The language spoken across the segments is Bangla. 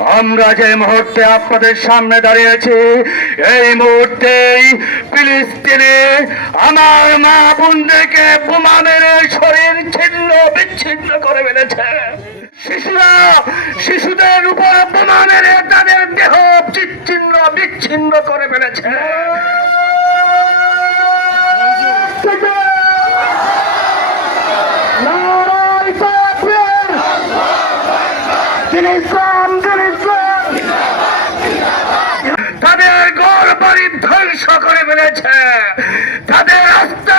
আমরা যে মুহূর্তে আপনাদের সামনে দাঁড়িয়েছি, এই মুহূর্তেই ফিলিস্তিনে আমার মা বোনদেরকে বোমা মেরে শরীর ছিন্ন, বিচ্ছিন্ন করে ফেলেছে। শিশুরা শিশুদের উপর বোমা মেরে তাদের দেহ বিচ্ছিন্ন বিচ্ছিন্ন করে ফেলেছে। করে তাদের রাস্তা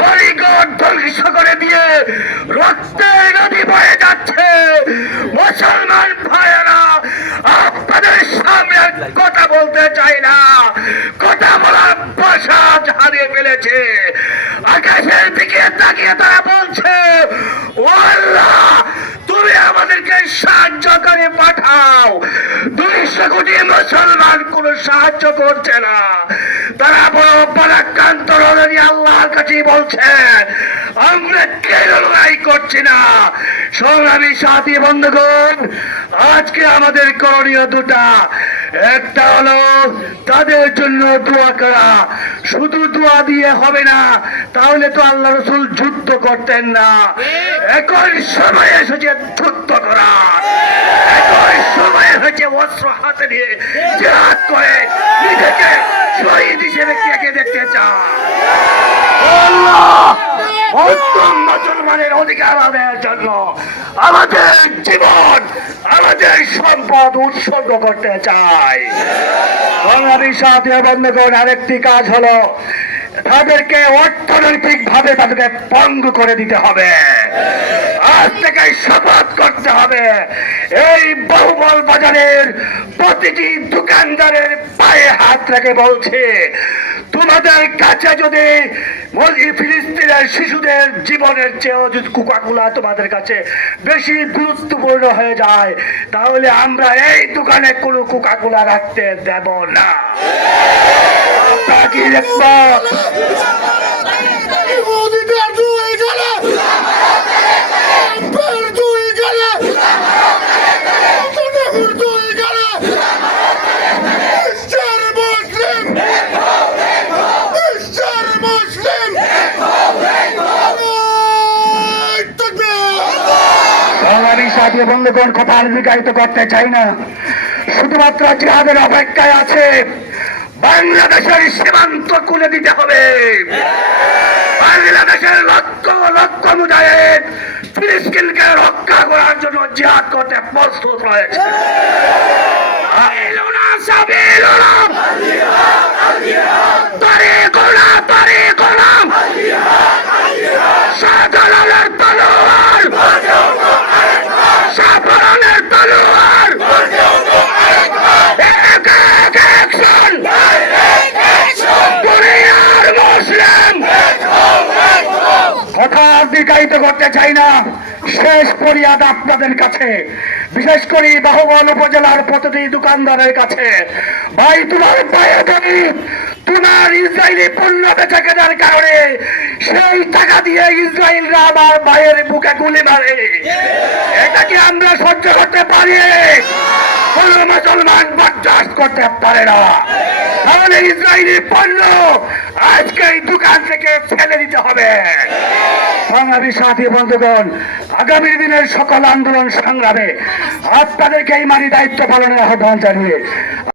বাড়িঘর ধ্বংস করে দিয়ে রক্তের নদী বয়ে যাচ্ছে। মুসলমান ভাইয়েরা, আপনাদের সামনে কথা বলতে চাই না। কথা বলার ভাষা হারিয়ে ফেলেছে। আকাশের দিকে তাকিয়ে তারা বলছে ও তুমি আমাদেরকে সাহায্য করে পাঠাও। দুইশো কোটি মুসলমান কোন সাহায্য করছে না। তারা বড় পরাক্রান্ত আল্লাহর কাছে বলছে, আমরা কেন লড়াই করছি না? সংগ্রামী সাথী বন্ধুগণ, আজকে আমাদের করণীয় দুটা। একটা হলো তাদের জন্য দোয়া করা। শুধু দোয়া দিয়ে হবে না, তাহলে তো আল্লাহ রসুল যুদ্ধ করতেন না। একই সময় এসেছে যুদ্ধ করা একই সময় হয়েছে অস্ত্র হাতে নিয়ে জিহাদ করে নিজেকে শহীদ হিসেবে কে কে দেখতে চায়? অধিকার আদায়ের জন্য আমাদের জীবন, আমাদের সম্পদ উৎসর্গ করতে চাই। বাংলাদেশ বন্ধুগণ আরেকটি কাজ হলো তাদেরকে অর্থনৈতিক ভাবে তাদেরকে পঙ্গু করে দিতে হবে। আজ থেকে শপথ করতে হবে, এই বহুবল বাজারের প্রতিটি দোকানদারের পায়ে হাত রেখে বলছে তোমাদের কাছে যদি ফিলিস্তিনের শিশুদের জীবনের চেয়েও যদি কুকাকুলা তোমাদের কাছে বেশি গুরুত্বপূর্ণ হয়ে যায় তাহলে আমরা এই দোকানে কোনো কুকাকুলা রাখতে দেব না আপনারা কি দেখব অধিকার দুই গেলে পের দুই গেলে তনহুর দুই গেলে ঈশ্বর মুসলিম ঈশ্বর মুসলিম আল্লাহু তাকবীর সাথী বন্ধুগণ কথা আর বিকারিত করতে চাই না। শুধুমাত্র জিহাদের অপেক্ষায় আছে, বাংলাদেশের সীমান্ত খুলে দিতে হবে। বাংলাদেশের লক্ষ লক্ষ মুজাহিদ ফিলিস্তিনকে রক্ষা করার জন্য জিহাদ করতে প্রস্তুত রয়েছে দীর্ঘায়িত করতে চাই না। শেষ ফরিয়াদ আপনাদের কাছে। বিশেষ করে বাহুবল উপজেলার প্রতিটি দোকানদারের কাছে। ভাই, তোমার পায়ে ধরি তোমার ইসরায়েলি পণ্য বেচা কেনার কারণে সেই টাকা দিয়ে ইসরায়েলরা আমার ভাইয়ের বুকে গুলি মারে এটা কি আমরা সহ্য করতে পারি। কোন মুসলমান বরদাস্ত করতে পারে না। তাহলে ইসরায়েলি পণ্য আজকে এই দোকান থেকে ফেলে দিতে হবে। সংগ্রামী সাথী বন্ধুগণ, আগামী দিনের সকল আন্দোলন সংগ্রামে আপনাদেরকে এই মারি দায়িত্ব পালনের আহ্বান জানিয়ে